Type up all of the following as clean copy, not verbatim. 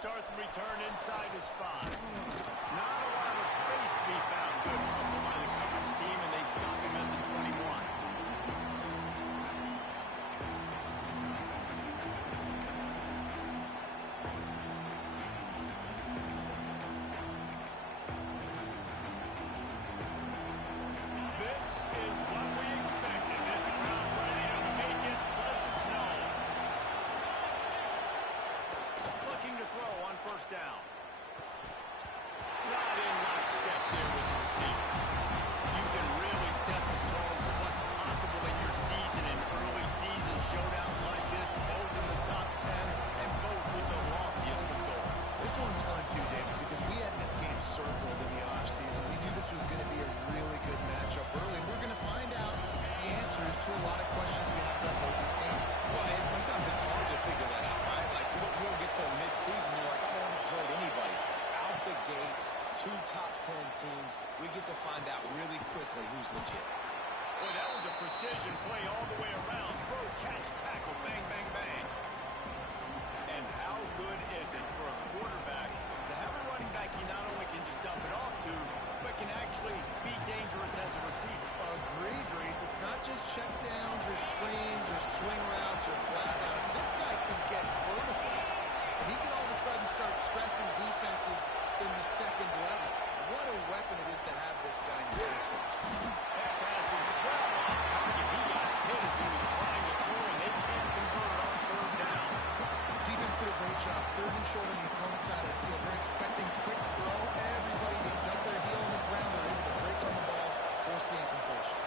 start the return inside his 5. Not a lot of space to be found. Good hustle by the coverage team, and they stop him at the 21. This is what we expected. This crowd ready to make its presence known. Looking to throw on first down. Not in lockstep there with the receiver. You can really set the tone for what's possible in your season in early season showdowns like this, both in the top 10 and both with the loftiest of goals. This one's fun too, David, because we had this game circled in the offseason. We knew this was going to be a really good matchup early. We're going to find out the answers to a lot of questions we have about both these teams. Well, and sometimes it's hard to figure that out, right? Like, you don't get to mid-season, you're like, oh, they haven't played anybody. Out the gates, 2 top 10 teams, we get to find out really quickly who's legit. Boy, that was a precision play all the way around. Throw, catch, tackle, bang, bang, bang. And how good is it for a quarterback to have a running back he not only can just dump it off to, but can actually be dangerous as a receiver? Agreed, Reese. It's not just check downs or screens or swing routes or flat routes. This guy can get vertical. And he can all of a sudden start stressing defenses in the second level. What a weapon it is to have this guy in the backfield. That pass is well off target. He got hit as he was trying to throw, and they can't convert on third down. Defense did a great job. Third and short on the opponent's side of the field. They're expecting quick throw. Everybody to dump their heel on the ground. They're able to break on the ball, force the incompletion.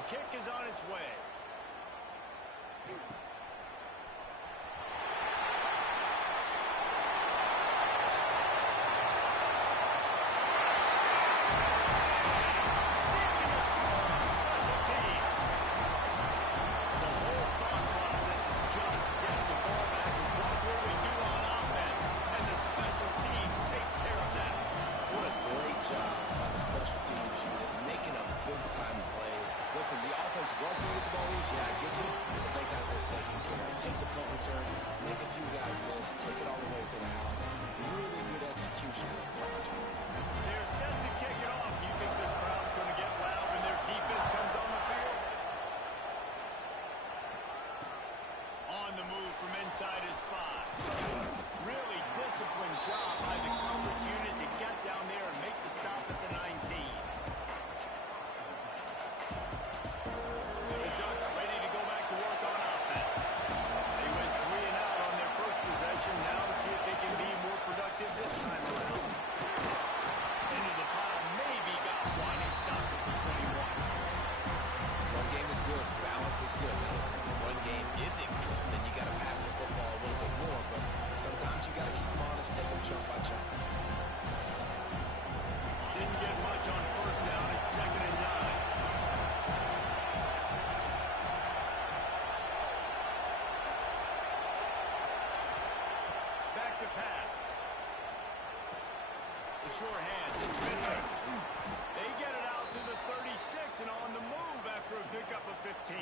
The kick is on its way. Wasn't going to get the ball easy, I get you, but they got this taken care of. Take the punt return, make a few guys miss, take it all the way to the house. Really good execution with the punt return. They're set to kick it off. You think this crowd's going to get loud when their defense comes on the field? On the move from inside his 5. Really disciplined job by the coverage unit to get down there and make the stop at the 19. Now to see if they can be more productive this time around. Into the pile, maybe got one. He stopped at the 21. Run game is good. Balance is good. Now listen, if the run game isn't good, then you got to pass the football a little bit more. But sometimes you got to keep them honest, take them chunk by chunk. Didn't get much on first down. It's 2nd and 9. To pass. The sure hands. It's Mitchell. They get it out to the 36 and on the move after a pickup of 15.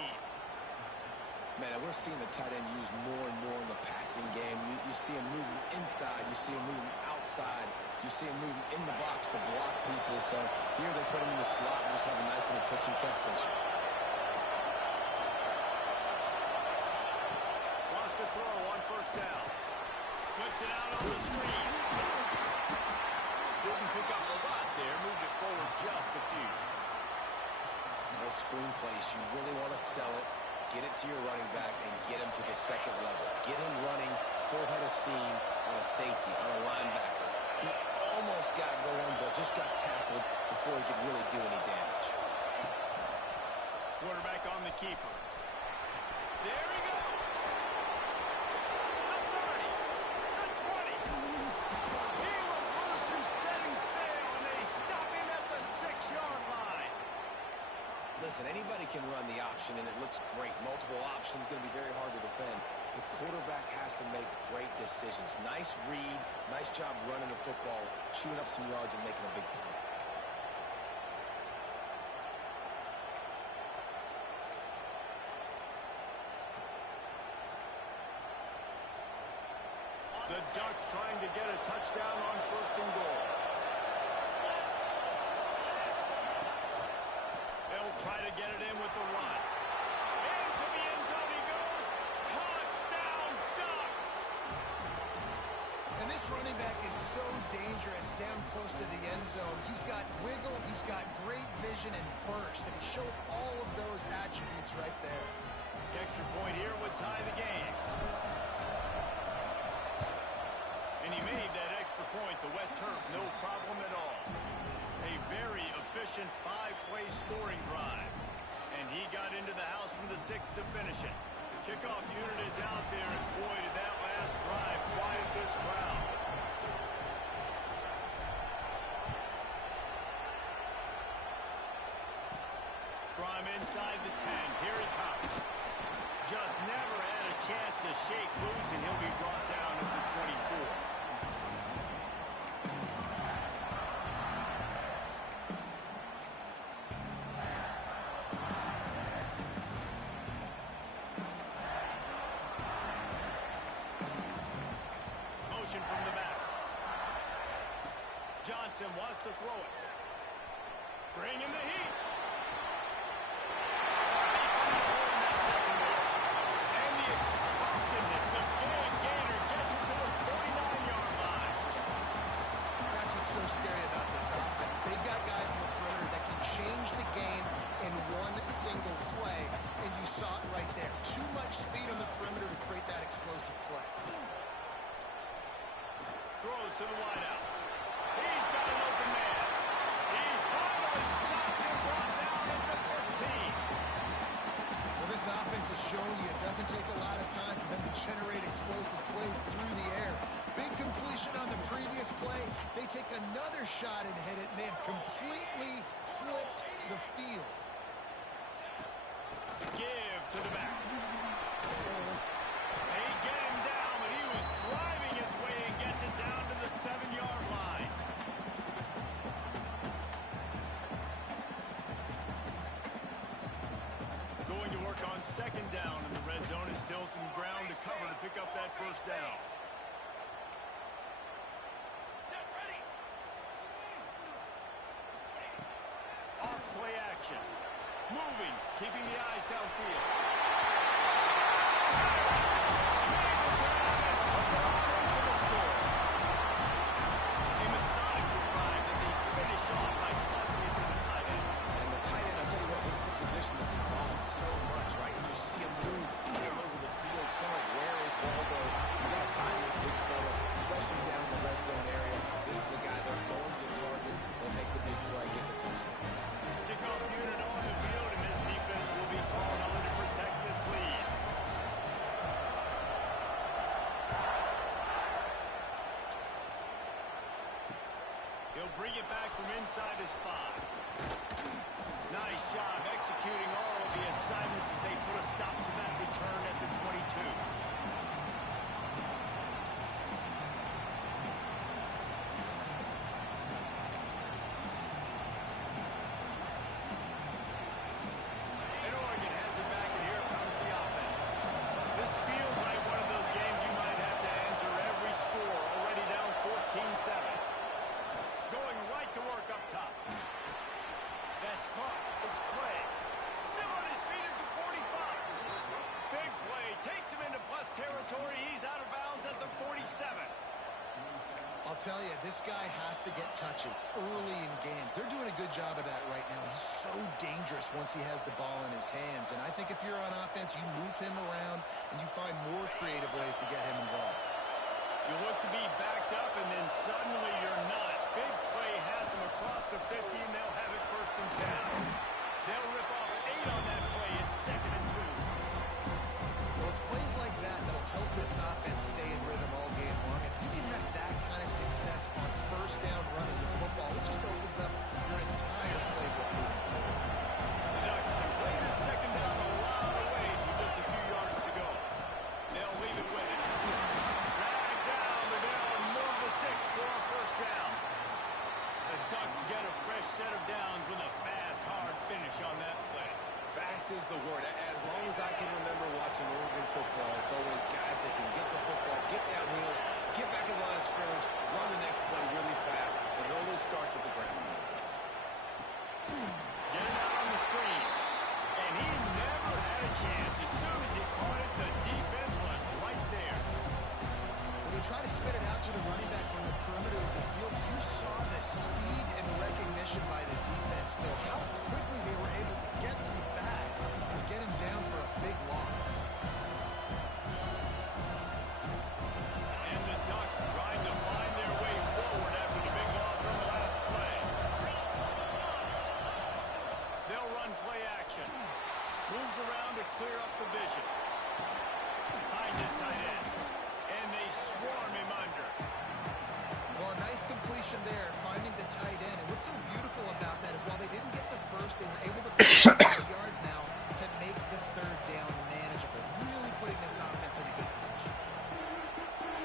Man, we're seeing the tight end used more and more in the passing game. You see him moving inside. You see him moving outside. You see him moving in the box to block people. So here they put him in the slot and just have a nice little pitch and catch session. Wants to throw on first down. Flips it out on the screen. Didn't pick up a lot there. Moved it forward just a few. Those screen plays, you really want to sell it. Get it to your running back and get him to the second level. Get him running full head of steam on a safety, on a linebacker. He almost got going, but just got tackled before he could really do any damage. Quarterback on the keeper. There he goes. Listen, anybody can run the option, and it looks great. Multiple options, going to be very hard to defend. The quarterback has to make great decisions. Nice read, nice job running the football, chewing up some yards and making a big play. Ducks trying to get a touchdown on 1st and goal. They'll try to get it in with the run. Into the end zone he goes. Touchdown, Ducks! And this running back is so dangerous down close to the end zone. He's got wiggle, he's got great vision and burst, and he showed all of those attributes right there. The extra point here would tie the game. And he made that extra point, the wet turf, no problem at all. A very efficient 5-play scoring drive. And he got into the house from the 6 to finish it. The kickoff unit is out there, and boy, did that last drive quiet this crowd. From inside the 10, here he comes. Just never had a chance to shake loose, and he'll be brought down at the 24. Motion from the back. Johnson wants to throw it. Bring in the heat. And the explosiveness, the big gainer gets it to the 49-yard line. That's what's so scary about this offense. They've got guys in the perimeter that can change the game in one single play, and you saw it right there. Too much speed on the perimeter to create that explosive play. Throws to the wideout. He's got an open man. He's finally stopped and brought down at the 15. Well, this offense has shown you it doesn't take a lot of time for them to generate explosive plays through the air. Big completion on the previous play. They take another shot and hit it, and they have completely flipped the field. Give to the back. They get him down, but he was driving his way and gets it down to the 7-yard line. Going to work on 2nd down in the red zone. Is still some ground to cover to pick up that 1st down. Off play action. Moving, keeping the eyes downfield. A methodical drive that they finish off by tossing it to the tight end. And the tight end, I'll tell you what, this is a position that's involved so much, right? You see him move all over the field. It's kind of like, where is ball go? You got to find this big fella, especially down the red zone area. This is the guy they're going to target. They'll make the big play, get the touchdown. Kickoff unit on the field, and this defense will be called on to protect this lead. He'll bring it back from inside his 5. Nice job executing all of the assignments as they put a stop to that return at the 22. And Oregon has it back, and here comes the offense. This feels like one of those games you might have to answer every score, already down 14-7. Going right to work up top. That's caught. It's Clay. Still on his feet at the 45. Big play. Takes him into plus territory. He's out of bounds at the 47. I'll tell you, this guy has to get touches early in games. They're doing a good job of that right now. He's so dangerous once he has the ball in his hands. And I think if you're on offense, you move him around and you find more creative ways to get him involved. You look to be backed up, and then suddenly you're not. Big play has him across the 50, and they'll have it 1st and 10. They'll rip off 8 on that play. It's 2nd and 2. Well, it's plays like that that'll help this offense stay in rhythm all game long. If you can have that kind of success on 1st down running the football, it just opens up your entire playbook moving forward. The Ducks can play this 2nd down a lot of ways with just a few yards to go. They'll leave it with it. Drag down, but they'll move the sticks for a 1st down. The Ducks get a fresh set of downs with a fast, hard finish on that play. Fast is the word. As long as I can remember watching Oregon football, it's always guys that can get the football, get downhill, Get back in the line of scrimmage, run the next play really fast, but it always starts with the ground. Get it out on the screen. And he never had a chance. As soon as he caught it, the defense was right there. When they try to spit it out to the running back on the perimeter of the field, you saw the speed and recognition by the defense, though, how quickly they were able to get to the back and get him down for a big loss. And the Ducks trying to find their way forward after the big loss on the last play. They'll run play action. Moves around to clear up the vision. Finds his tight end. And they swarm him under. Well, a nice completion there, finding the tight end. And what's so beautiful about that is while they didn't get the first, they were able to pick up the yards now to make the third down manageable. Really putting this offense in a good position.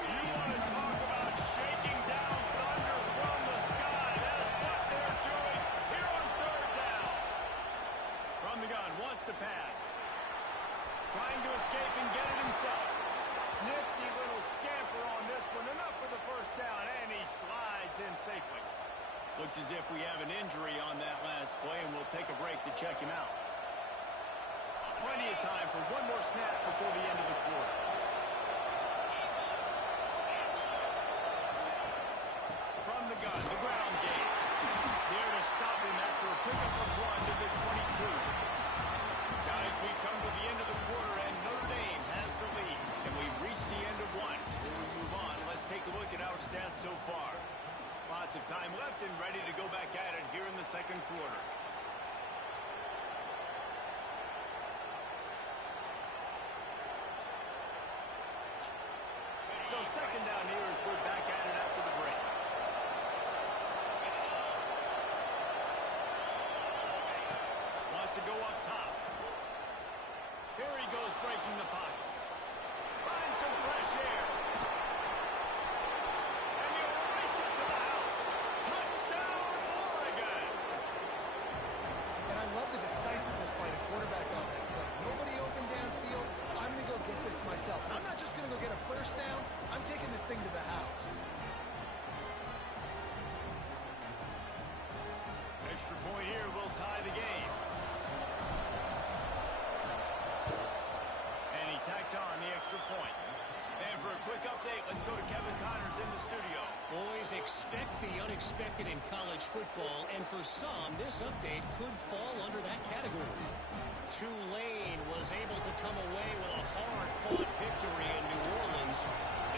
You want to talk about shaking down thunder from the sky. That's what they're doing here on third down. From the gun, wants to pass. Trying to escape and get it himself. Nifty little scamper on this one. Enough for the first down, and he slides in safely. Looks as if we have an injury on that last play, and we'll take a break to check him out. Plenty of time for one more snap before the end of the quarter. From the gun, the ground game. There to stop him after a pickup of one to the 22. Guys, we've come to the end of the quarter, and Notre Dame has the lead. And we've reached the end of one. Before we move on, let's take a look at our stats so far. Lots of time left and ready to go back at it here in the second quarter. So second down here as we're back at it after the break. Wants to go up top. Here he goes breaking the pocket. Finds some fresh air. And he'll race it to the house. Touchdown, Oregon. And I love the decisiveness by the quarterback on that play. Nobody open downfield. I'm going to go get this myself. I'm not just going to go get a first down. I'm taking this thing to the house. Extra point here will tie the game. And he tacks on the extra point. And for a quick update, let's go to Kevin Connors in the studio. Boys, expect the unexpected in college football, and for some, this update could fall under that category. Tulane was able to come away with a hard-fought victory in New Orleans.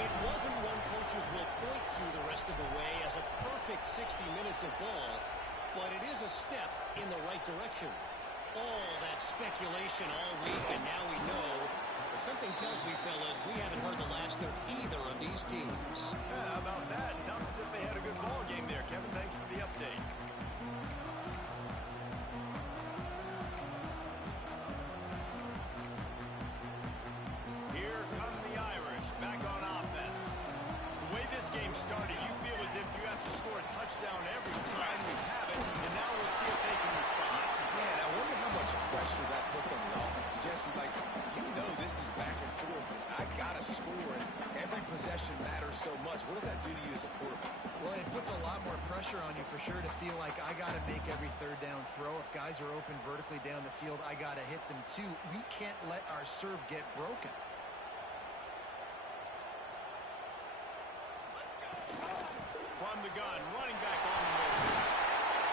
It wasn't one coaches will point to the rest of the way as a perfect 60 minutes of ball, but it is a step in the right direction. All that speculation all week, and now we know. But something tells me, fellas, we haven't heard the last of either of these teams. Yeah, how about that? Sounds as if they had a good ball game there. Kevin, thanks for the update. Here come the Irish back on offense. The way this game started, you feel as if you have to score a touchdown every time we have it, and now we'll see if they can respond. Yeah, and I wonder how much pressure that puts on the offense. Jesse, like, you know this is back and forth. I got to score, and every possession matters so much. What does that do to you as a quarterback? Well, it puts a lot more pressure on you for sure to feel like I got to make every third down throw. If guys are open vertically down the field, I got to hit them too. We can't let our serve get broken. From the gun, running back on the move.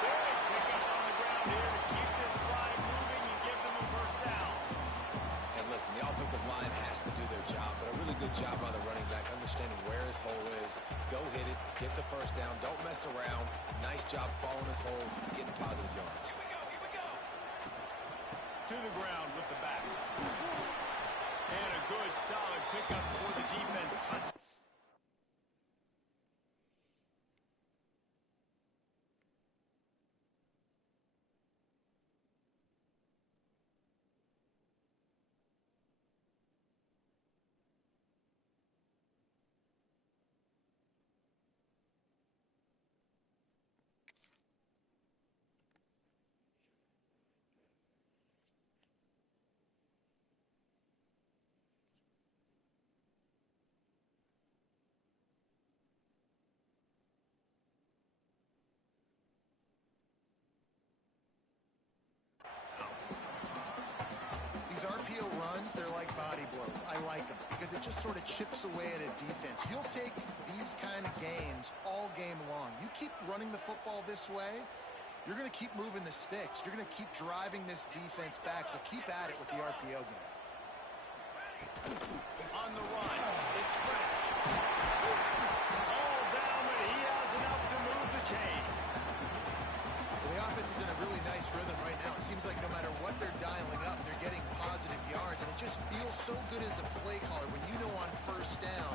Big pickup on the ground here to keep this drive moving and give them a first down. And listen, the offensive line has to do their job, but a really good job by the running back, understanding where his hole is. Go hit it, get the first down, don't mess around. Nice job following his hole, getting positive yards. Here we go. To the ground with the back. And a good, solid pickup before the defense cuts. These RPO runs, they're like body blows. I like them because it just sort of chips away at a defense. You'll take these kind of gains all game long. You keep running the football this way, you're going to keep moving the sticks. You're going to keep driving this defense back, so keep at it with the RPO game. On the run, it's French. All down, but he has enough to move the chains. Well, the offense is in a really nice rhythm right now. It seems like no matter what they're dialing up, they're getting positive yards, and it just feels so good as a play caller when you know on first down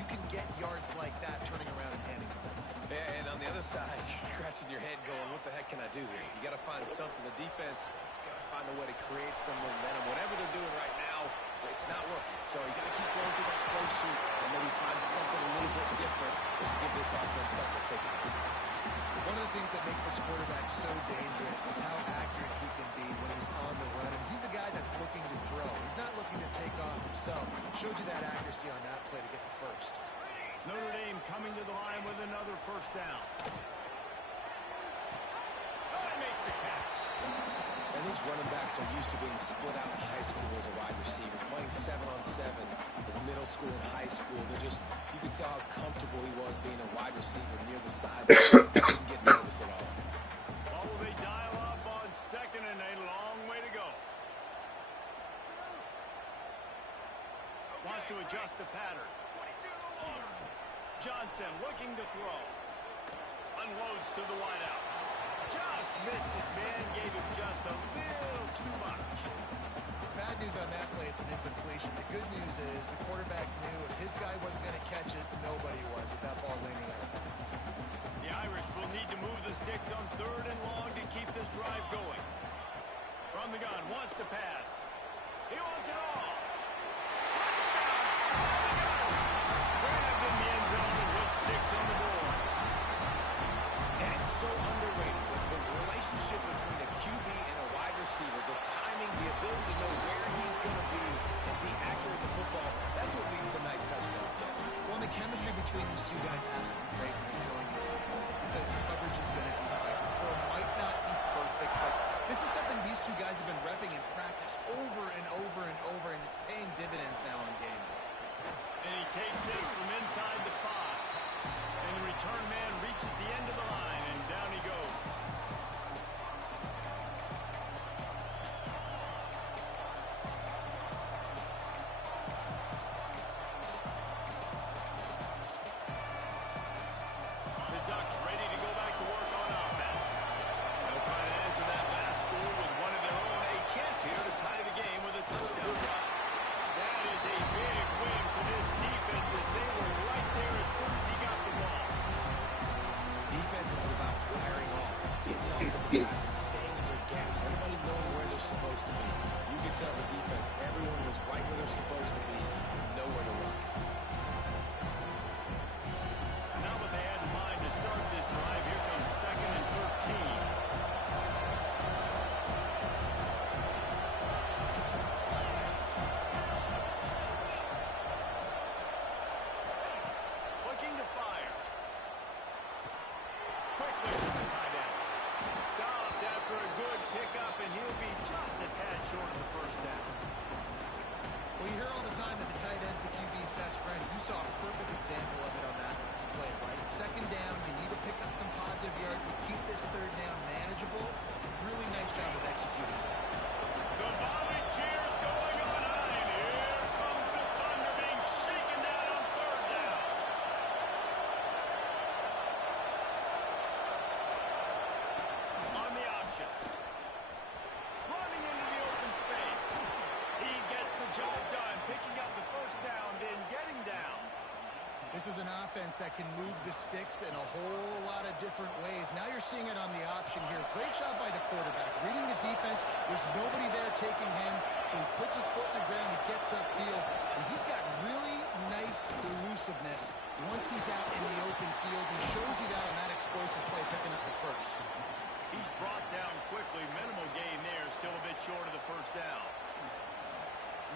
you can get yards like that turning around and handing them. Yeah, and on the other side, you're scratching your head going, what the heck can I do here? You got to find something. The defense has got to find a way to create some momentum. Whatever they're doing right now, it's not working. So you got to keep going through that play sheet and maybe find something a little bit different and give this offense something to think about. One of the things that makes this quarterback so dangerous is how accurate he can be when he's on the run. And he's a guy that's looking to throw. He's not looking to take off himself. Showed you that accuracy on that play to get the first. Notre Dame coming to the line with another first down. Oh, he makes the catch. And these running backs are used to being split out in high school as a wide receiver, playing 7-on-7 as middle school and high school. They're just, you could tell how comfortable he was being a wide receiver near the sideline. He didn't get nervous at all. Oh, they dial up on second and a long way to go. Wants to adjust the pattern. Johnson looking to throw. Unloads to the wideout. Just missed his man, gave him just a little too much. Bad news on that play, it's an incompletion. The good news is the quarterback knew if his guy wasn't going to catch it, nobody was with that ball landing out of bounds. The Irish will need to move the sticks on third and long to keep this drive going. From the gun, wants to pass. He wants it all. Grabbed in the end zone and hit 6 on the board. And it's so underrated. The relationship between a QB and a wide receiver, the timing, the ability to know where he's going to be and be accurate with the football, that's what leads to nice touchdowns, Jesse. Well, the chemistry between these two guys has to be great when you're going because coverage is going to be tight. The throw might not be perfect, but this is something these two guys have been repping in practice over and over and over, and it's paying dividends now in game. And he takes this from inside the 5. And the return man reaches the end of the line, and down he goes. The Ducks ready to go back to work on offense. They'll try to answer that last score with one of their own. A chance here to tie the game with a touchdown drive. That is a big win for this defense as they were right there as soon as he got the ball. Defense is about firing off, getting the offensive guys and staying in their gaps. Everybody knowing where they're supposed to be. You can tell the defense, everyone was right where they're supposed to be, nowhere to run. Now what they had in mind to start this drive, here comes 2nd and 13. Looking to fire. Quickly to the tight end. Stopped after a good pickup, and he'll be just a tad short of the first down. Well, you hear all the time that the tight end's the QB's best friend. You saw a perfect example of it on that last play, right? Second down, you need to pick up some positive yards to keep this third down manageable. Really nice job of executing. The volley cheers going on high, and here comes the Thunder being shaken down on third down. On the option. Running into the open space. He gets the job done, picking up the first down, then getting down. This is an offense that can move the sticks in a whole lot of different ways. Now you're seeing it on the option here. Great job by the quarterback. Reading the defense, there's nobody there taking him, so he puts his foot in the ground, he gets upfield, and he's got really nice elusiveness once he's out in the open field. He shows you that on that explosive play, picking up the first. He's brought down quickly. Minimal gain there, still a bit short of the first down.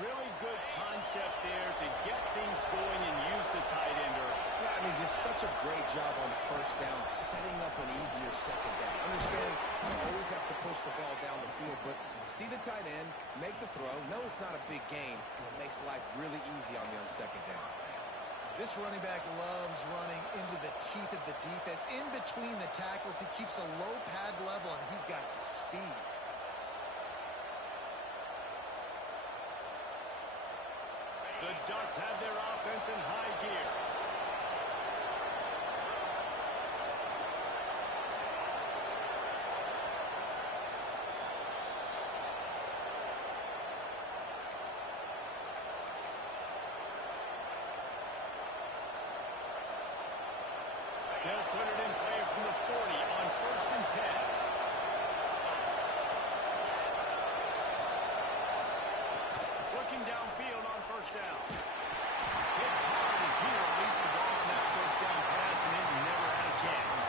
Really good concept there to get things going and use the tight end early. Yeah, I mean, just such a great job on first down, setting up an easier second down. Understand, you always have to push the ball down the field, but see the tight end, make the throw. No, it's not a big gain. It makes life really easy on you on second down. This running back loves running into the teeth of the defense. In between the tackles, he keeps a low pad level, and he's got some speed. The Ducks have their offense in high gear. They'll put it in play from the 40 on 1st and 10. Looking downfield on first down. Hit hard as he released the ball on that first down pass, and it never had a chance.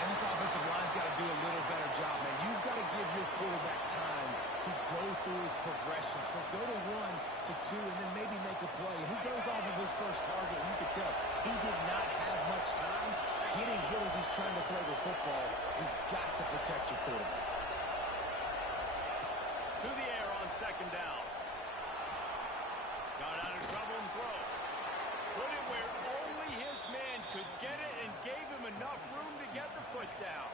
And this offensive line's got to do a little better job, man. You've got to give your quarterback time to go through his progressions, from go to 1 to 2, and then maybe make a play. And he goes off of his first target, and you can tell he did not have much time getting hit as he's trying to throw the football. You've got to protect your quarterback. To the air on second down. Got out of trouble and throws. Put it where only his man could get it and gave him enough room to get the foot down.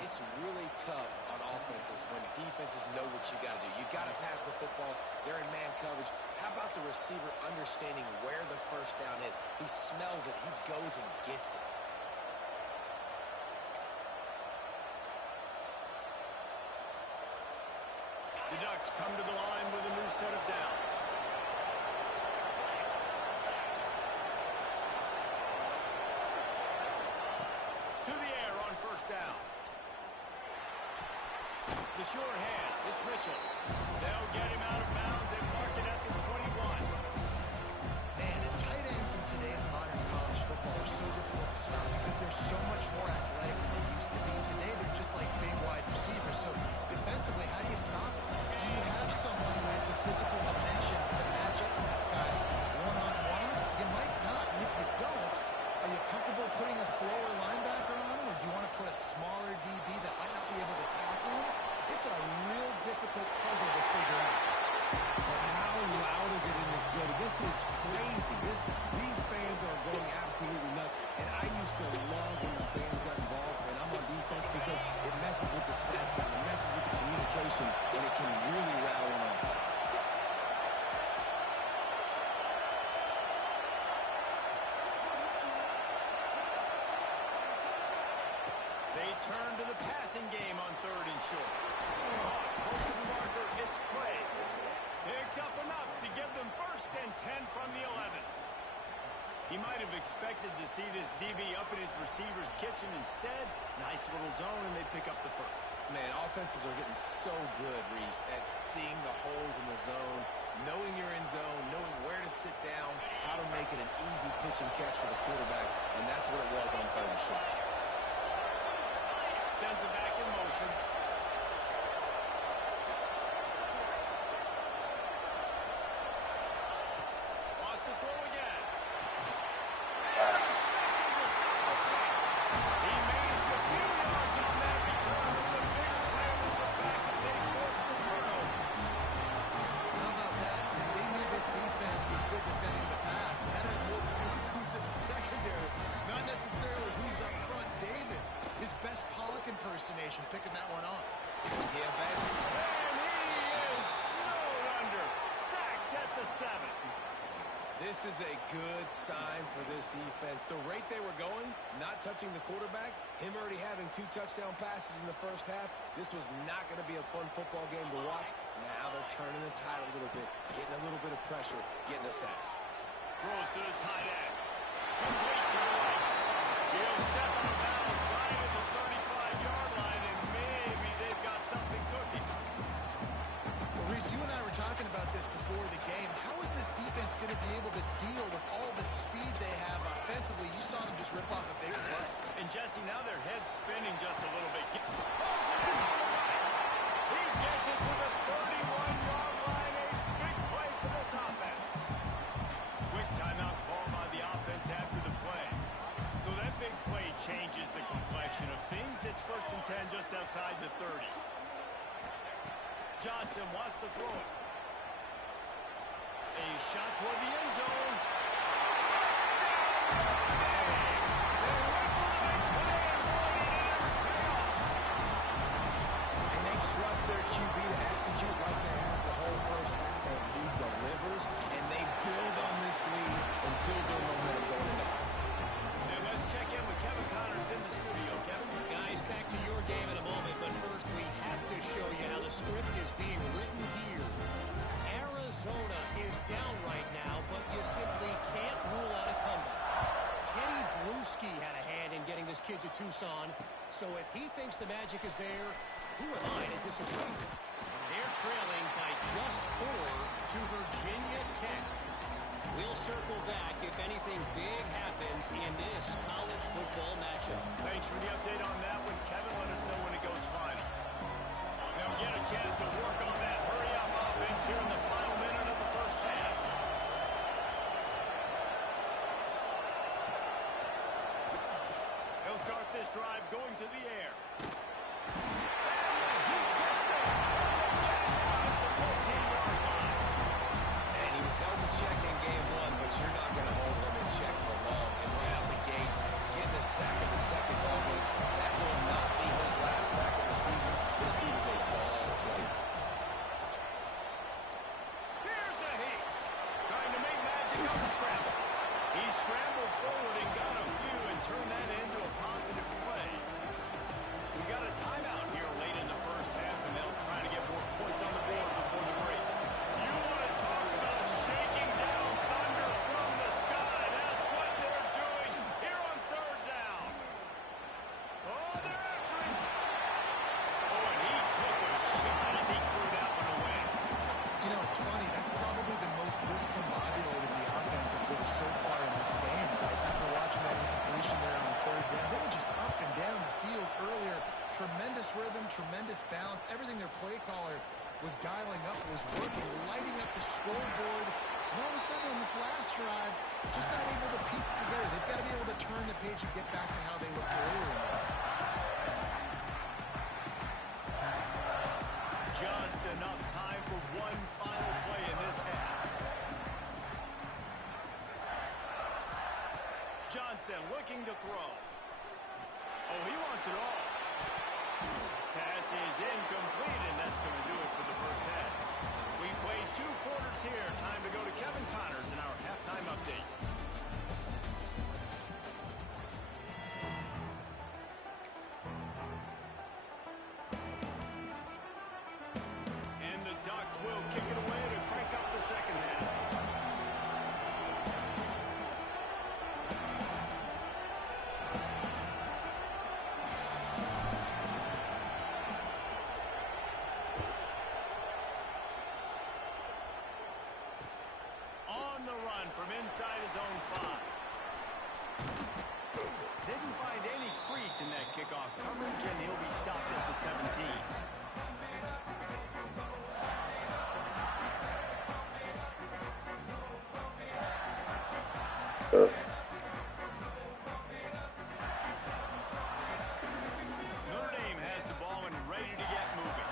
It's really tough on offenses when defenses know what you got to do. You got to pass the football. They're in man coverage. How about the receiver understanding where the first down is? He smells it. He goes and gets it. The Ducks come to the line with a new set of downs. To the air on first down. The sure hands. It's Mitchell. They'll get him out of bounds and mark it at the 21. Man, and tight ends in today's modern college football are so difficult to stop because they're so much more athletic than they used to be. Today, they're just like big wide receivers. So defensively, how do you stop them? Do you have someone who has the physical dimensions to match up with this guy one-on-one? You might not. And if you don't, are you comfortable putting a slower linebacker on him, or do you want to put a smaller DB that might not be able to tackle him? It's a real difficult puzzle to figure out. But how loud is it in this building? This is crazy. These fans are going absolutely nuts. And I used to love when the fans got involved, and I'm on defense because it messes with the snap count, it messes with the communication, and it can really rattle an offense. They turn to the passing game on 3rd and short. Caught close to the marker. It's Craig. Picks up enough to give them 1st and 10 from the 11. He might have expected to see this DB up in his receiver's kitchen. Instead, nice little zone, and they pick up the 1st. Man, offenses are getting so good, Reese, at seeing the holes in the zone, knowing you're in zone, knowing where to sit down, how to make it an easy pitch and catch for the quarterback, and that's what it was on 3rd and short. Sends it back in motion. Lost the throw again. Second to stop the throw. He managed a few yards on that return, but the bigger play was the fact that they forced the turnover. How about that? They knew this defense was good defending the pass, but that had more to do with who's in the secondary, not necessarily who's up front. David, his best Pollock impersonation, picking that one off. Yeah, baby. And he is snowed under. Sacked at the 7. This is a good sign for this defense. The rate they were going, not touching the quarterback, him already having 2 touchdown passes in the first half, this was not going to be a fun football game to watch. Now they're turning the tide a little bit, getting a little bit of pressure, getting a sack. Throws to the tight end. Complete to the right. He'll step out of bounds right at the 35-yard line, and maybe they've got something cooking. Well, Reese, you and I were talking about this before the game. How is this defense going to be able to deal with all the speed they have offensively? You saw them just rip off a big play. And Jesse, now their head's spinning just a little bit. Pulls it in on the right. He gets it to the 31-yard line. A big play just outside the 30. Johnson wants to throw it. A shot toward the end zone. And they trust their QB to execute like they have the whole first half, and he delivers, and they build on this lead and build their momentum going into halftime. And let's check in with Kevin Connors in the studio. Kevin? Guys, back to your game in a moment, but first we have to show you how the script is being written here. Arizona is down right now, but you simply can't rule out a comeback. Teddy Bruschi had a hand in getting this kid to Tucson, so if he thinks the magic is there, who am I to disagree? They're trailing by just 4 to Virginia Tech. We'll circle back if anything big happens in this college football matchup. Thanks for the update on that one, Kevin. Let us know when it goes final. They'll get a chance to work on that hurry-up offense here in the final minute of the first half. He'll start this drive going to the air. And he was held in check in game 1, but you're not going to hold him in check for long. And right out the gates, getting a sack in the second level, that will not be his last sack of the season. This dude is a ball player. Here's a hit. Trying to make magic on the scramble. He scrambled forward and got a few and turned that into a positive play. We got a timeout here late in the first half, and they'll try to get more points on the board before the break. You want to talk about shaking down thunder from the sky. That's what they're doing here on third down. Oh, they're after him. Oh, and he took a shot as he threw that one away. You know, it's funny. That's probably the most discombobulated the offense has looked so far in this game. After watching that incompletion there on third down, they were just up and down the field earlier. Tremendous rhythm, tremendous balance. Everything their play caller was dialing up was working, lighting up the scoreboard. And all of a sudden on this last drive, just not able to piece it together. They've got to be able to turn the page and get back to how they looked earlier in the game. Just enough time for one final play in this half. Johnson looking to throw. Oh, he wants it all. Pass is incomplete, and that's going to do it for the first half. We played 2 quarters here. Time to go to Kevin Connors in our halftime update. And the Ducks will kick it away to crank up the second half. On the run from inside his own 5. Didn't find any crease in that kickoff coverage, and he'll be stopped at the 17. Notre Dame has the ball and ready to get moving.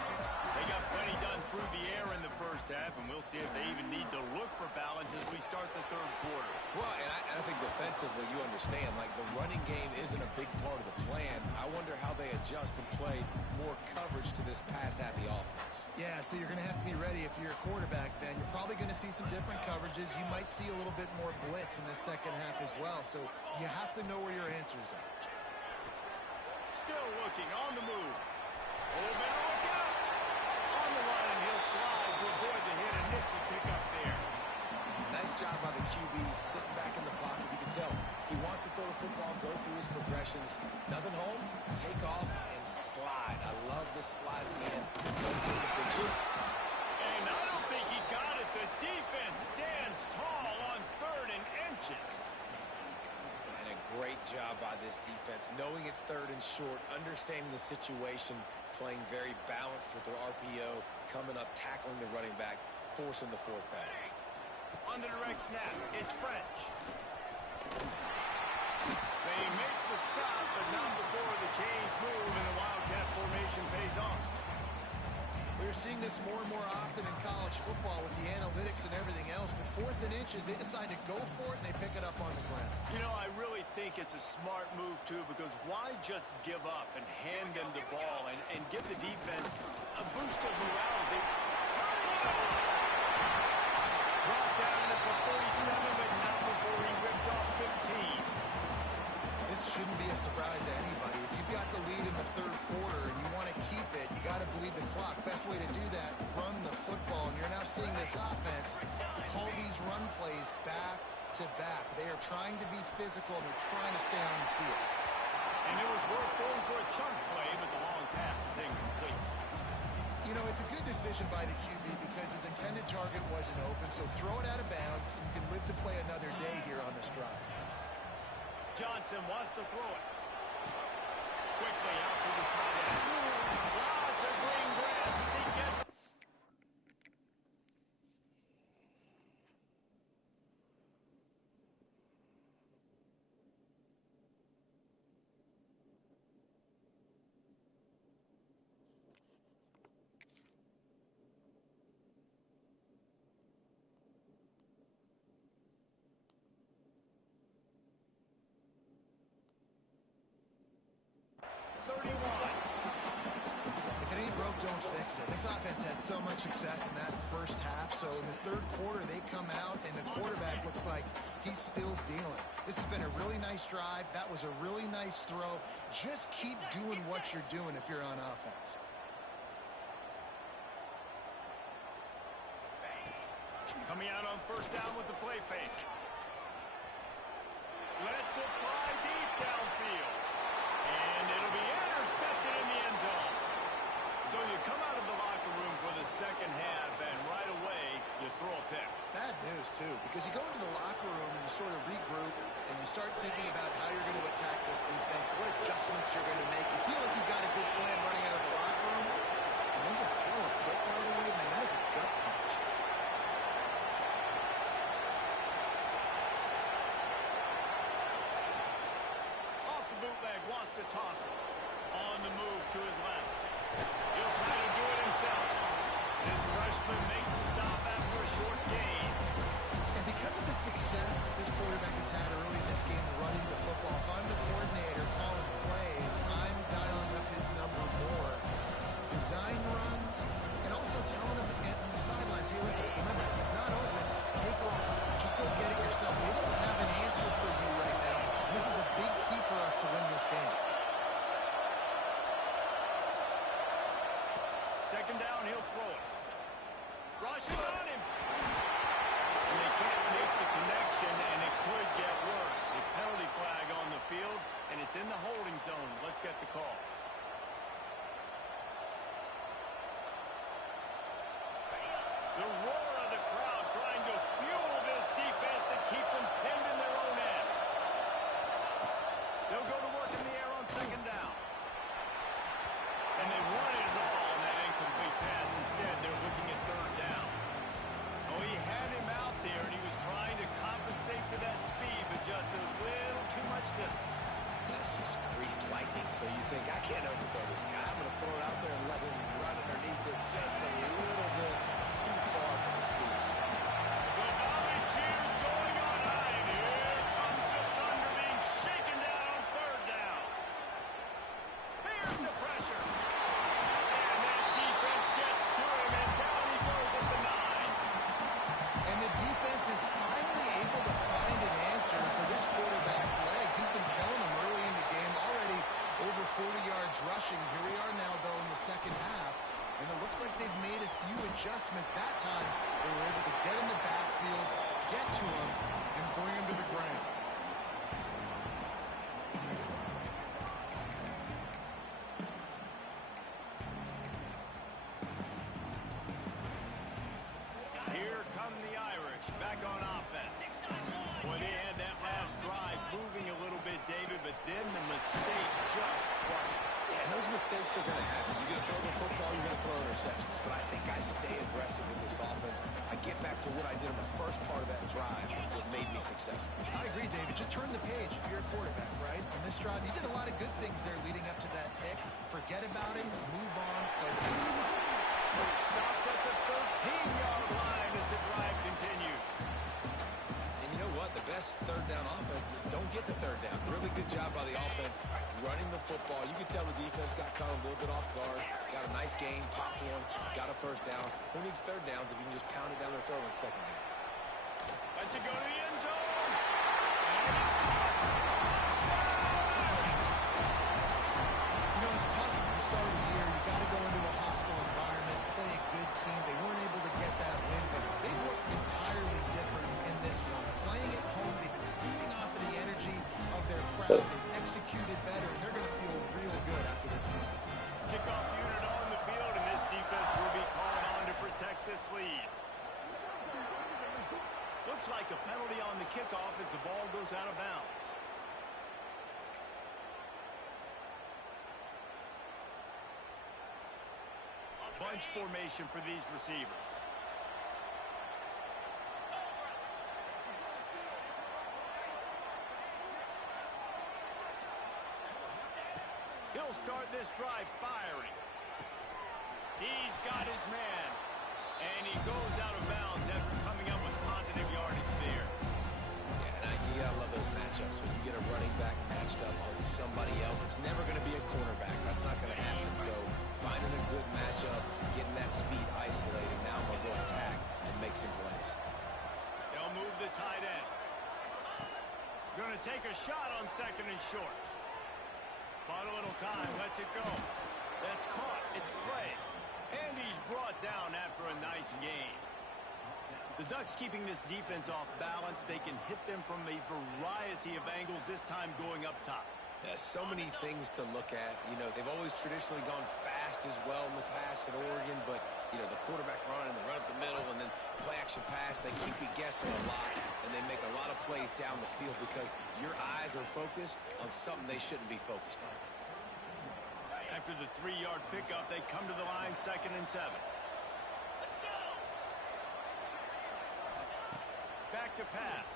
They got plenty done through the air in the first half, and we'll see if they even need to look for balance as we start the third quarter. Well, and I think defensively, you understand, like the running game isn't a big part of the plan. I wonder how they adjust and play more coverage to this pass-happy offense. Yeah, so you're going to have to be ready if you're a quarterback, Ben. You're probably going to see some different coverages. You might see a little bit more blitz in the second half as well. So you have to know where your answers are. Still looking on the move. Oh, better look out. On the line, he'll slide to avoid the hit and nifty pick up there. Nice job by the QB sitting back in the pocket. You can tell he wants to throw the football, go through his progressions. Nothing home, take off, and slide. I love this slide at the end. Go for the big shot. And I don't think he got it. The defense stands tall on 3rd and inches. And a great job by this defense, knowing it's 3rd and short, understanding the situation, playing very balanced with their RPO, coming up, tackling the running back, forcing the 4th down. On the direct snap, it's French. They make the stop, but not before the chains move and the Wildcat formation pays off. We're seeing this more and more often in college football with the analytics and everything else, but 4th and inches, they decide to go for it, and they pick it up on the ground. You know, I really think it's a smart move, too, because why just give up and hand them the ball and give the defense a boost of morale? They turn it over. Brought down at the 47, but not before he ripped off 15. This shouldn't be a surprise to anybody. If you've got the lead in the 3rd quarter and you want to keep it, you got to bleed the clock. Best way to do that, run the football. And you're now seeing this offense call these run plays back to back. They are trying to be physical, and they're trying to stay on the field. And it was worth going for a chunk play, but the long pass is incomplete. You know, it's a good decision by the QB because his intended target wasn't open, so throw it out of bounds, and you can live to play another day here on this drive. Johnson wants to throw it. Quickly out to the tight end. Lots of green grass as he gets it. If it ain't broke, don't fix it. This offense had so much success in that first half, so in the 3rd quarter, they come out, and the quarterback looks like he's still dealing. This has been a really nice drive. That was a really nice throw. Just keep doing what you're doing if you're on offense. Coming out on 1st down with the play fake. Lets it fly deep downfield. And it'll be intercepted in the end zone. So you come out of the locker room for the 2nd half, and right away, you throw a pick. Bad news, too, because you go into the locker room and you sort of regroup, and you start thinking about how you're going to attack this defense, what adjustments you're going to make. You feel like you've got a good plan running out of the locker room, and then you throw a pick right away. Man, that is a gut punch. Off the bootleg, wants to toss it. On the move to his left. He'll try to do it himself. This freshman makes the stop after a short gain. And because of the success that this quarterback has had early in this game running the football, if I'm the coordinator calling plays, I'm dialing up his number more. Design runs, and also telling him on the sidelines, hey, listen, remember, it's not open. Take off. Just go get it yourself. We don't have an answer for you right now. This is a big key for us to win this game. 2nd down, he'll throw it. Rush is on him. And they can't make the connection, and it could get worse. A penalty flag on the field, and it's in the holding zone. Let's get the call. The roar of the crowd trying to fuel this defense to keep them pinned in their own end. They'll go to work in the air on 2nd down. And they wanted it all on that incomplete pass. Instead, they're looking at 3rd down. Oh, he had him out there, and he was trying to compensate for that speed, but just a little too much distance. That's just greased lightning. So you think, I can't overthrow this guy. I'm going to throw it out there and let him run underneath it just a little bit too far for the speed stop. The Valley cheers going on high, and here comes the Thunder being shaken down on 3rd down. Here's the pressure. And that defense gets to him, and down he goes at the 9. And the defense is finally able to find an answer for this quarterback's legs. He's been killing them early in the game, already over 40 yards rushing. Here we are now, though, in the 2nd half. And it looks like they've made a few adjustments. That time, they were able to get in the backfield, get to him, and bring him to the ground. Here come the Irish back on offense. Boy, they had that last drive moving a little bit, David, but then the mistake just crushed it. Yeah, and those mistakes are going to happen. You're going to throw the football, you're going to throw interceptions. But I think I stay aggressive with this offense. I get back to what I did in the first part of that drive that made me successful. I agree, David. Just turn the page if you're a quarterback, right? On this drive, you did a lot of good things there leading up to that pick. Forget about it. Move on. Play the game. Stopped at the 13-yard line as the drive continues. And you know what? The best third down offense is don't get to third down. Really good job by the offense running the football. You could tell the defense got caught a little bit off guard. Got a nice gain, popped one, got a first down. Who needs third downs if you can just pound it down their throat on second down? Let's it go to the end zone. And it's caught. You know, it's tough to start the year. You got to go into a hostile environment, play a good team. They weren't able to get that win, but they've looked entirely different in this one. Playing at home, they've been feeding off of the energy of their crowd. They've executed better, and they're going to feel really good after this one. Kickoff unit on the field, and this defense will be called on to protect this lead. Looks like a penalty on the kickoff as the ball goes out of bounds. Bunch formation for these receivers. He'll start this drive firing. He's got his man. And he goes out of bounds after coming up with positive yardage there. Yeah, and you gotta love those matchups. When you get a running back matched up on somebody else, it's never going to be a cornerback. That's not going to happen. So finding a good matchup, getting that speed isolated, now I'm going to go attack and make some plays. They'll move the tight end. Going to take a shot on second and short. Bought a little time, lets it go. That's caught. It's Clay. And he's brought down after a nice gain. The Ducks keeping this defense off balance. They can hit them from a variety of angles, this time going up top. There's so many things to look at. You know, they've always traditionally gone fast as well in the past at Oregon, but, you know, the quarterback run and the run up the middle and then play action pass, they keep you guessing a lot, and they make a lot of plays down the field because your eyes are focused on something they shouldn't be focused on. After the 3-yard pickup, they come to the line, 2nd and 7. Let's go. Back to pass.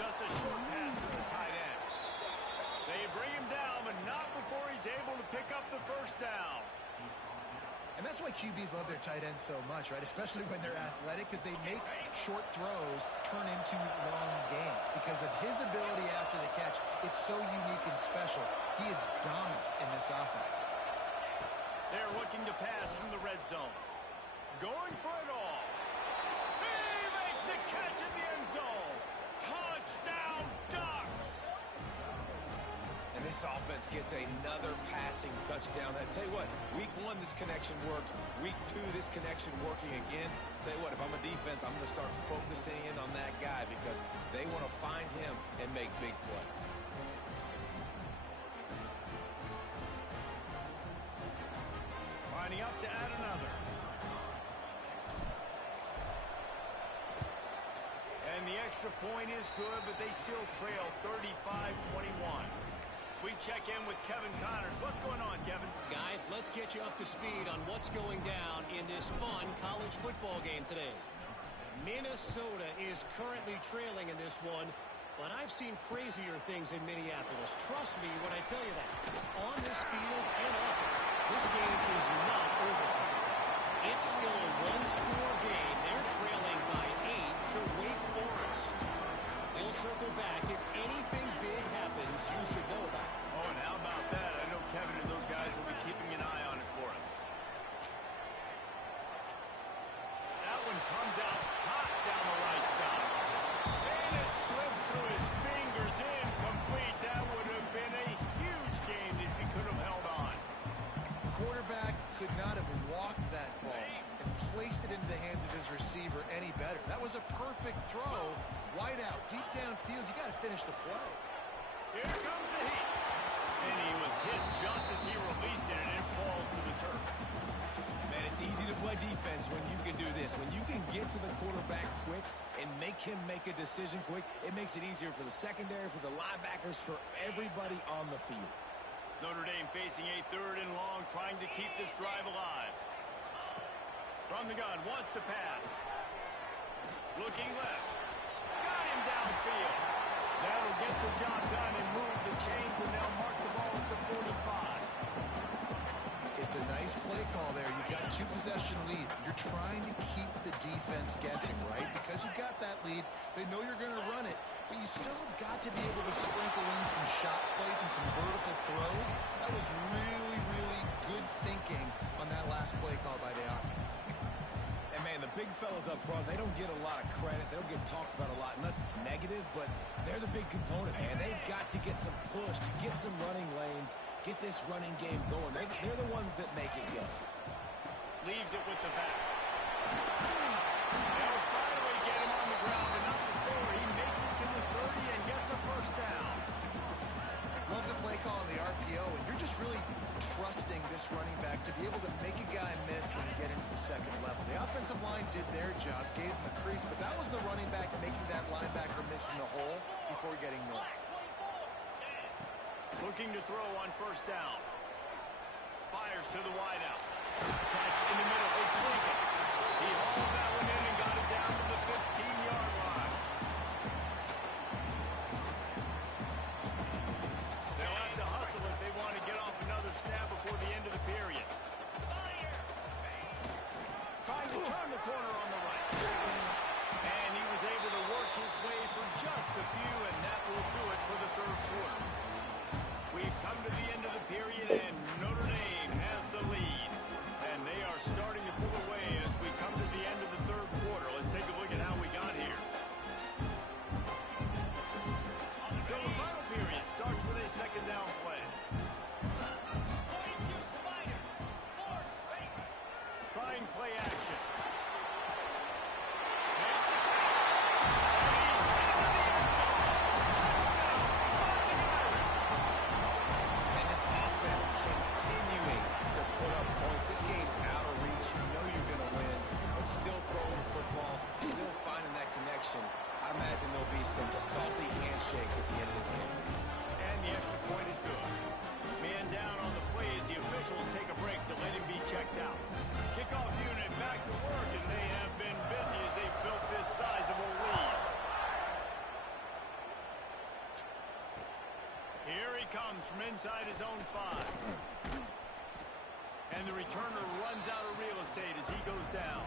Just a short pass to the tight end. They bring him down, but not before he's able to pick up the first down. And that's why QBs love their tight ends so much, right? Especially when they're athletic, because they make short throws turn into long gains. Because of his ability after the catch, it's so unique and special. He is dominant in this offense. They're looking to pass from the red zone. Going for it all. He makes the catch in the end zone. Touchdown, Ducks! And this offense gets another passing touchdown. I tell you what, week 1, this connection worked. Week 2, this connection working again. Tell you what, if I'm a defense, I'm going to start focusing in on that guy because they want to find him and make big plays. Lining up to add another. And the extra point is good, but they still trail 35-21. We check in with Kevin Connors. What's going on, Kevin? Guys, let's get you up to speed on what's going down in this fun college football game today. Minnesota is currently trailing in this one, but I've seen crazier things in Minneapolis. Trust me when I tell you that. On this field and off it, this game is not over. It's still a one-score game. They're trailing by 8 to Wake Forest. They'll circle back. If anything big happens, you should know about it. Oh, and how about that? I know Kevin and those guys will be keeping an eye on it for us. That one comes out hot down the right side. And it slips through his fingers, incomplete. That would have been a huge gain if he could have held on. Quarterback could not have walked that ball and placed it into the hands of his receiver any better. That was a perfect throw. Wide out, deep downfield. You got to finish the play. Here comes the heat. And he was hit just as he released it, and it falls to the turf. Man, it's easy to play defense when you can do this. When you can get to the quarterback quick and make him make a decision quick, it makes it easier for the secondary, for the linebackers, for everybody on the field. Notre Dame facing a 3rd and long, trying to keep this drive alive. From the gun, wants to pass. Looking left. Got him downfield. That'll get the job done and move the chains, and they'll mark the ball at the 45. It's a nice play call there. You've got 2-possession lead. You're trying to keep the defense guessing, right? Because you've got that lead, they know you're going to run it, but you still have got to be able to sprinkle in some shot plays and some vertical throws. That was really, really good thinking on that last play call by the offense. And, man, the big fellas up front, they don't get a lot of credit. They don't get talked about a lot unless it's negative, but they're the big component, man. They've got to get some push, to get some running lanes, get this running game going. They're the ones that make it go. Leaves it with the back. They'll finally get him on the ground, and not before he makes it to the 30 and gets a first down. Love the play call on the RPO, and you're just really trusting this running back to be able to make a guy miss when you get into the second level. The offensive line did their job, gave him a crease, but that was the running back making that linebacker miss in the hole before getting north. Looking to throw on first down. Fires to the wideout. Catch in the middle. It's Lincoln. He hauled that one in and got it down to the 15-yard line. They'll have to hustle if they want to get off another snap before the end of the period. Trying to turn the corner on the right. And he was able to work his way for just a few, and that will do it for the third quarter. We've come to the end of the period, and Notre Dame has the lead. And they are starting to pull away as we come to the end of the third quarter. Let's take a look at how we got here. So the final period starts with a second down play. Trying play action. Makes the catch. And he's into the end zone. Touchdown, Fighting Irish. And this offense continuing to put up points. This game's out of reach. You know you're going to win, but still throwing the football, still finding that connection. I imagine there'll be some salty handshakes at the end of this game. And the extra point is good. Man down on the play as the officials take a break to let him be checked out. Kickoff unit back to work, and they have been busy as they've built this sizable lead. Here he comes from inside his own 5. And the returner runs out of real estate as he goes down.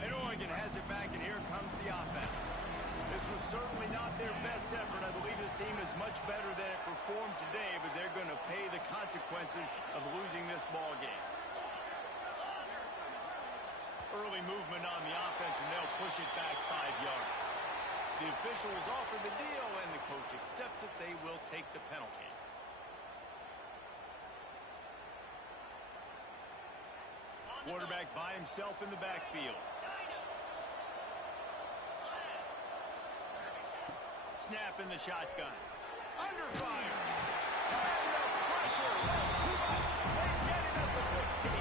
And Oregon has it back, and here comes the offense. This was certainly not their best effort. I believe this team is much better than it performed today, but they're going to pay the consequences of losing this ball game. Early movement on the offense, and they'll push it back 5 yards. The officials offer the deal, and the coach accepts it. They will take the penalty. Quarterback by himself in the backfield. Snap in the shotgun. Under fire. And the pressure was too much. They get it at the 15.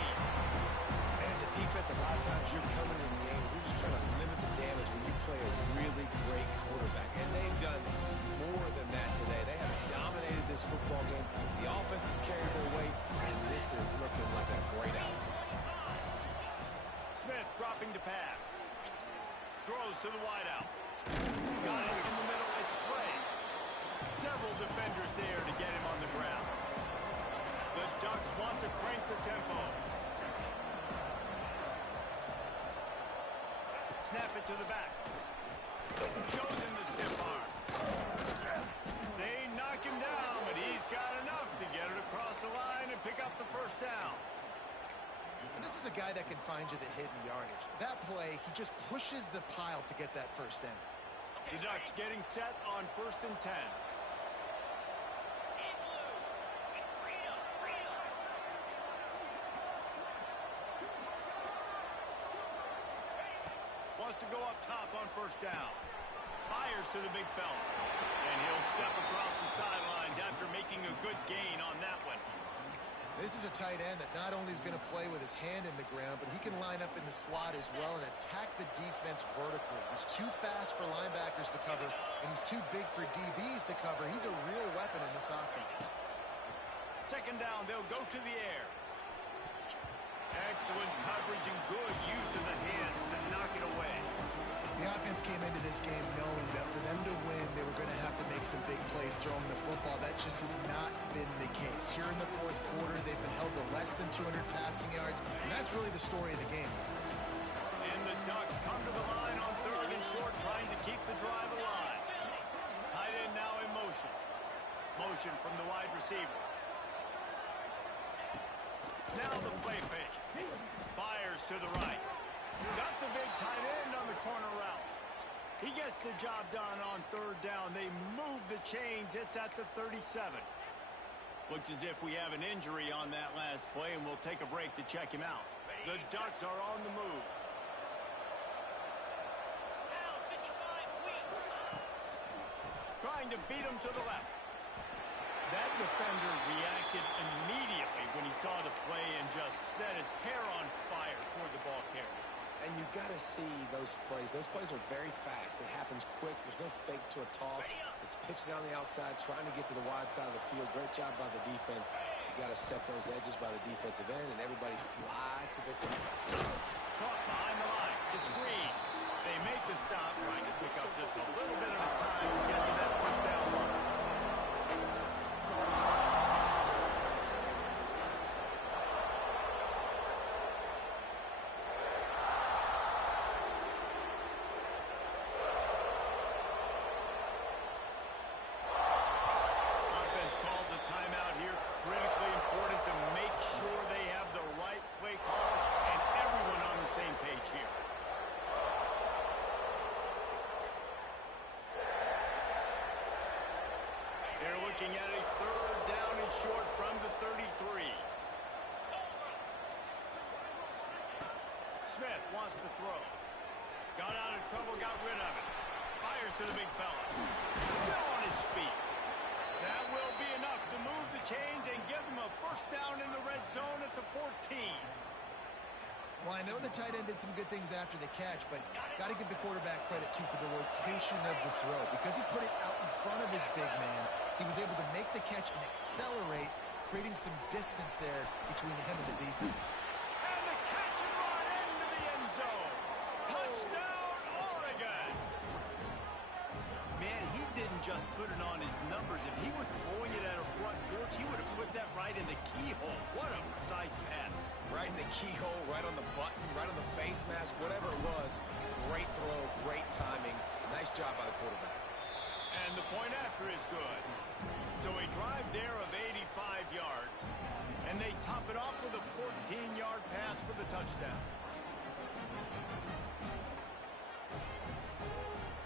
And as a defense, a lot of times you're coming in the game, you're just trying to limit the damage when you play a really great quarterback. And they've done more than that today. They have dominated this football game. The offense has carried their weight, and this is looking like a great outcome. Smith dropping to pass. Throws to the wideout. Got it in the middle. It's Clay. Several defenders there to get him on the ground. The Ducks want to crank the tempo. Snap it to the back. Shows him the stiff arm. They knock him down, but he's got enough to get it across the line and pick up the first down. And this is a guy that can find you the hidden yardage. That play, he just pushes the pile to get that first down. The Ducks getting set on 1st and 10. Wants to go up top on first down. Fires to the big fella. And he'll step across the sidelines after making a good gain on that one. This is a tight end that not only is going to play with his hand in the ground, but he can line up in the slot as well and attack the defense vertically. He's too fast for linebackers to cover, and he's too big for DBs to cover. He's a real weapon in this offense. Second down, they'll go to the air. Excellent coverage and good use of the hands to knock it away. The offense came into this game knowing that for them to win, they were going to have to make some big plays throwing the football. That just has not been the case. Here in the fourth quarter, they've been held to less than 200 passing yards, and that's really the story of the game, guys. And the Ducks come to the line on third and short, trying to keep the drive alive. Tight end now in motion. Motion from the wide receiver. Now the play fake. Fires to the right. Got the big tight end on the corner route. He gets the job done on third down. They move the chains. It's at the 37. Looks as if we have an injury on that last play, and we'll take a break to check him out. The Ducks are on the move. Trying to beat him to the left. That defender reacted immediately when he saw the play and just set his hair on fire toward the ball carrier. And you got to see those plays. Those plays are very fast. It happens quick. There's no fake to a toss. It's pitched down the outside, trying to get to the wide side of the field. Great job by the defense. You got to set those edges by the defensive end, and everybody fly to the field. Caught behind the line. It's Green. They make the stop, trying to pick up just a little bit at a time to get to that first down mark. Offense calls a timeout here. Critically important to make sure they have the right play call and everyone on the same page here. They're looking at a third down and short from the 33. Smith wants to throw. Got out of trouble, got rid of it. Fires to the big fella. Still on his feet. That will be enough to move the chains and give them a first down in the red zone at the 14. Well, I know the tight end did some good things after the catch, but got to give the quarterback credit, too, for the location of the throw. Because he put it out in front of his big man, he was able to make the catch and accelerate, creating some distance there between him and the defense. And the catch and run into the end zone. Touchdown, Oregon. Man, he didn't just put it on his numbers. If he were throwing it at a front porch, he would have put that right in the keyhole. What a precise pass. Right in the keyhole, right on the button, right on the face mask, whatever it was. Great throw, great timing. Nice job by the quarterback. And the point after is good. So a drive there of 85 yards. And they top it off with a 14-yard pass for the touchdown.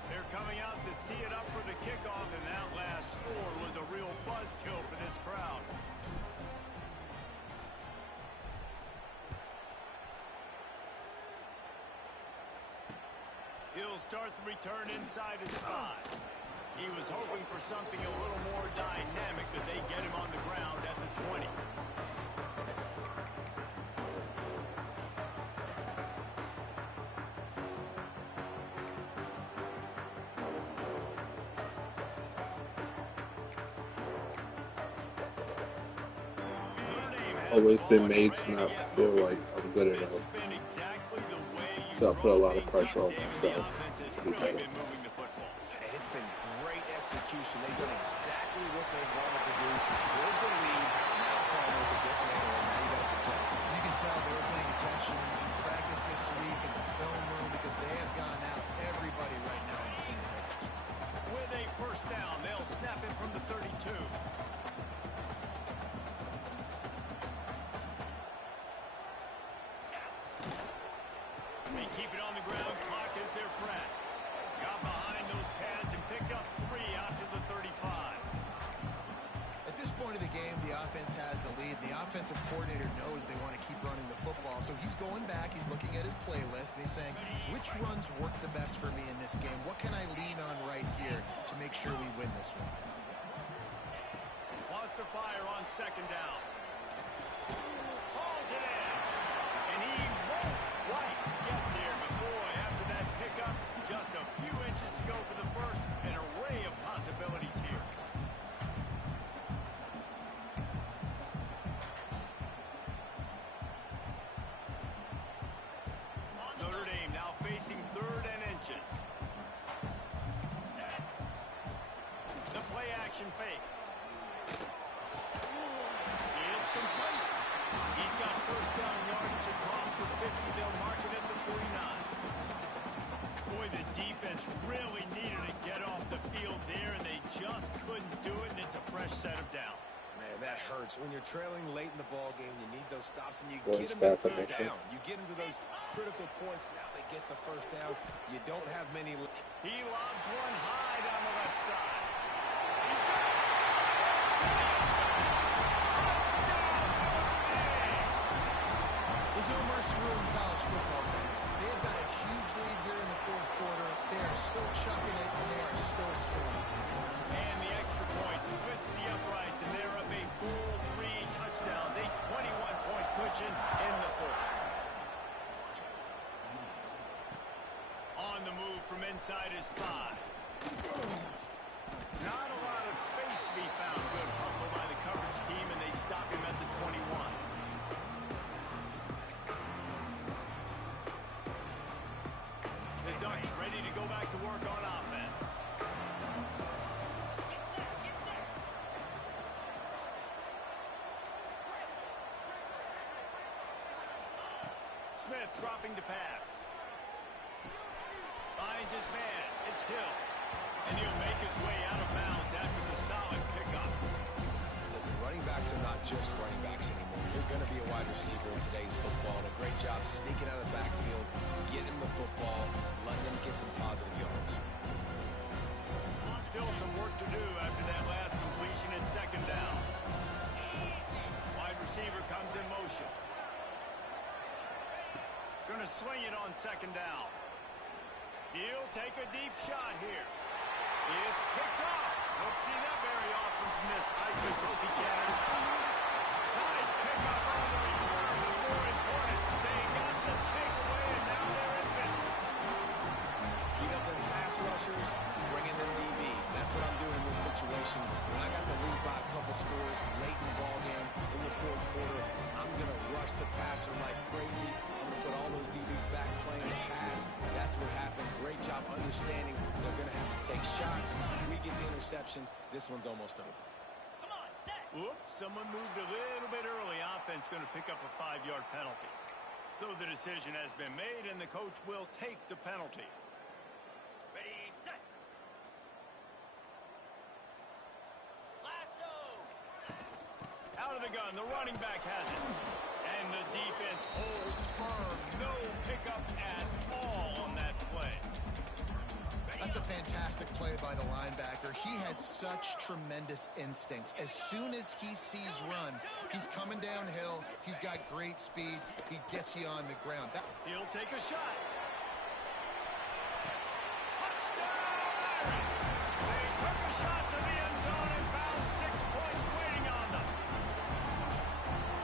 They're coming out to tee it up for the kickoff, and that last score was a real buzzkill for this crowd. He'll start the return inside his 5. He was hoping for something a little more dynamic, but they get him on the ground at the 20. Always been made to not feel like I'm good enough. So I put a lot of pressure on myself to be better. And it's been great execution. They've done exactly what they wanted to do. Build the lead. Now Palmer is a different animal. Now you got to protect him. You can tell they were paying attention in practice this week in the film room because they have gone out everybody right now in the same page. With a first down, they'll snap it from the 32. They keep it on the ground. Clock is their friend. Got behind those pads and picked up 3 after the 35. At this point of the game, the offense has the lead. The offensive coordinator knows they want to keep running the football. So he's going back. He's looking at his playlist, and he's saying, which runs work the best for me in this game? What can I lean on right here to make sure we win this one? Wants to fire on second down. Hauls it in. And he won't quite get there. But boy, after that pickup, just a few inches to go for the first. An array of play-action fake. It's complete. He's got first down yardage across the 50. They'll mark it at the 49. Boy, the defense really needed to get off the field there, and they just couldn't do it, and it's a fresh set of downs. Man, that hurts. When you're trailing late in the ball game, you need those stops, and you Going get them to staff third connection. down. You get them to those critical points. Now they get the first down. You don't have many. He lobs one high down the left side. He's got it. Touchdown, Notre Dame. There's no mercy rule in college football. They have got a huge lead here in the fourth quarter. They are still chucking it, and they are still scoring. And the extra point splits the uprights, and they're up a full 3 touchdowns, a 21-point cushion in the fourth. On the move from inside his 5. Not a lot of space to be found. Good hustle by the coverage team, and they stop him at the 21. The Ducks ready to go back to work on offense. Smith dropping to pass. Finds his man. It's Hill. And he'll make his way out of bounds after the solid pickup. Listen, running backs are not just running backs anymore. You're going to be a wide receiver in today's football, and a great job sneaking out of the backfield, getting him the football, letting him get some positive yards. Still some work to do after that last completion and second down. Wide receiver comes in motion. Gonna swing it on second down. He'll take a deep shot here. It's picked off. Don't see that very often from this Heisman Trophy candidate. Nice pickup on the return, but more important, they got the takeaway, and now they're in business. Keep up them pass rushers, bringing them DBs. That's what I'm doing in this situation. When I got the lead by a couple scores late in the ball game in the fourth quarter, I'm going to rush the passer like crazy. I'm going to put all those DBs back playing the pass. That's what happened. Great job understanding they're going to have to take shots. We get the interception. This one's almost over. Oops, someone moved a little bit early. Offense going to pick up a 5-yard penalty. So the decision has been made, and the coach will take the penalty. Ready, set. Lasso. Out of the gun, the running back has it. And the defense holds firm. No pickup at all on that play. That's a fantastic play by the linebacker. He has such tremendous instincts. As soon as he sees run, he's coming downhill. He's got great speed. He gets you on the ground. He'll take a shot. Touchdown! They took a shot to the end zone and found 6 points waiting on them.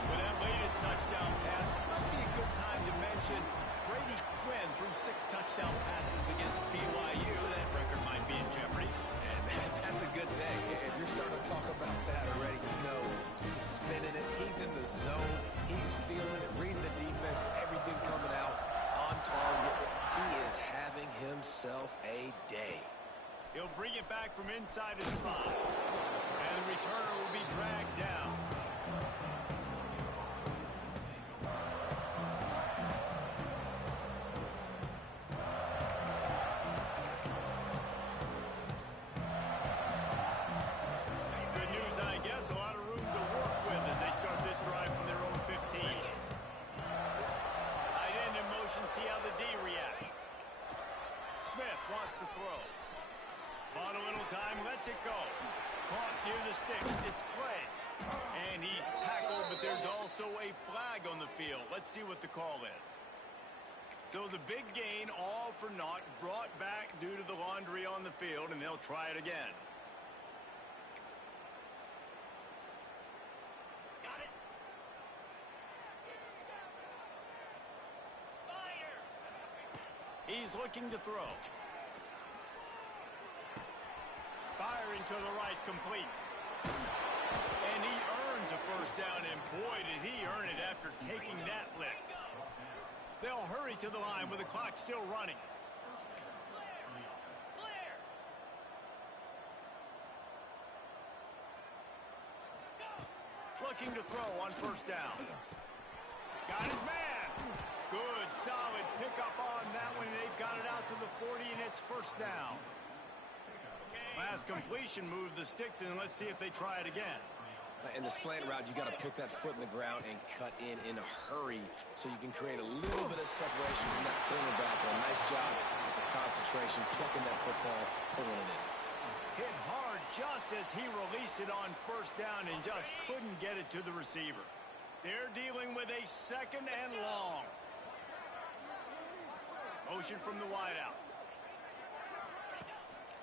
With that latest touchdown pass, might be a good time to mention Brady Quinn threw 6 touchdown passes against BYU. That record might be in jeopardy. And that's a good day. If you're starting to talk about that already, you know he's spinning it. He's in the zone. He's feeling it, reading the defense, everything coming out on target. He is having himself a day. He'll bring it back from inside his 5. And the returner will be dragged down. Good news, I guess. A lot of room to work with as they start this drive from their own 15. Tight end in motion, see how the D reacts. Smith wants to throw. On a little time, lets it go. Caught near the sticks. It's Clay. And he's tackled, but there's also a flag on the field. Let's see what the call is. So the big gain, all for naught, brought back due to the laundry on the field, and they'll try it again. Got it. Spider. He's looking to throw. Firing to the right, complete. And he earns a first down, and boy, did he earn it after taking that lick. They'll hurry to the line with the clock still running. Flare. looking to throw on first down. Got his man. Good, solid pickup on that one. They've got it out to the 40, and it's first down. Last completion moved the sticks, and let's see if they try it again. In the slant route, you got to put that foot in the ground and cut in a hurry so you can create a little bit of separation from that cornerback. And a nice job with the concentration, plucking that football, pulling it in. Hit hard just as he released it on first down and just couldn't get it to the receiver. They're dealing with a second and long. Motion from the wideout.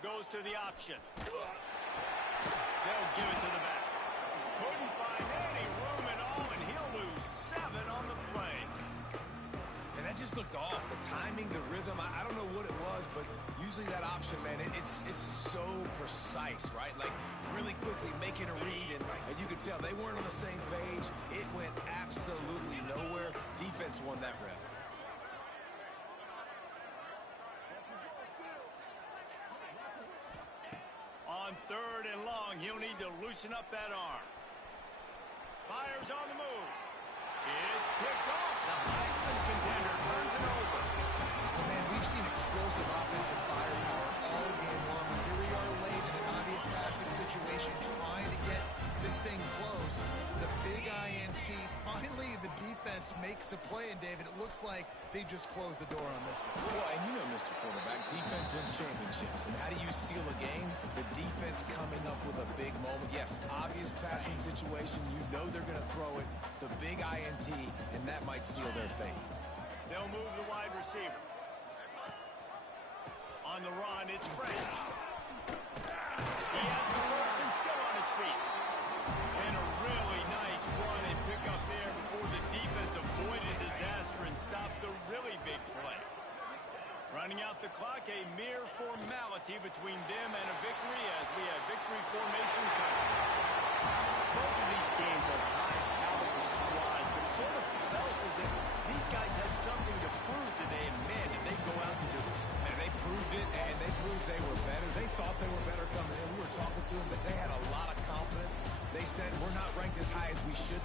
Goes to the option. They'll give it to the back. Couldn't find any room at all, and he'll lose 7 on the play. And that just looked off. The timing, the rhythm, I don't know what it was, but usually that option, man, it's so precise, right? Like, really quickly making a read, and you could tell they weren't on the same page. It went absolutely nowhere. Defense won that rep. On third and long, he'll need to loosen up that arm. Fires on the move. It's picked off. The Heisman contender turns it over. Well, man, we've seen explosive offensive firepower all game long. Here we are late in an obvious passing situation, trying to get this thing close. The big INT. Finally, the defense makes a play, and David, it looks like they just closed the door on this one. Well, and you know, Mr. Quarterback, defense wins championships. And how do you seal a game? The defense coming up with a big moment. Yes, obvious passing situation. You know they're going to throw it. The big INT, and that might seal their fate. They'll move the wide receiver. On the run, it's French. He has the first and still on his feet. And a really nice run and pick up there before the defense avoided disaster and stopped the really big play. Running out the clock, a mere formality between them and a victory as we have victory formation coming. Both of these teams are high-caliber squads, but it sort of felt as if these guys had something to prove today, and man, did they go out and do it. And they proved it, and they proved they were better. They thought they were better coming in. We were talking to them, but they had a lot of confidence. They said, we're not ranked as high as we should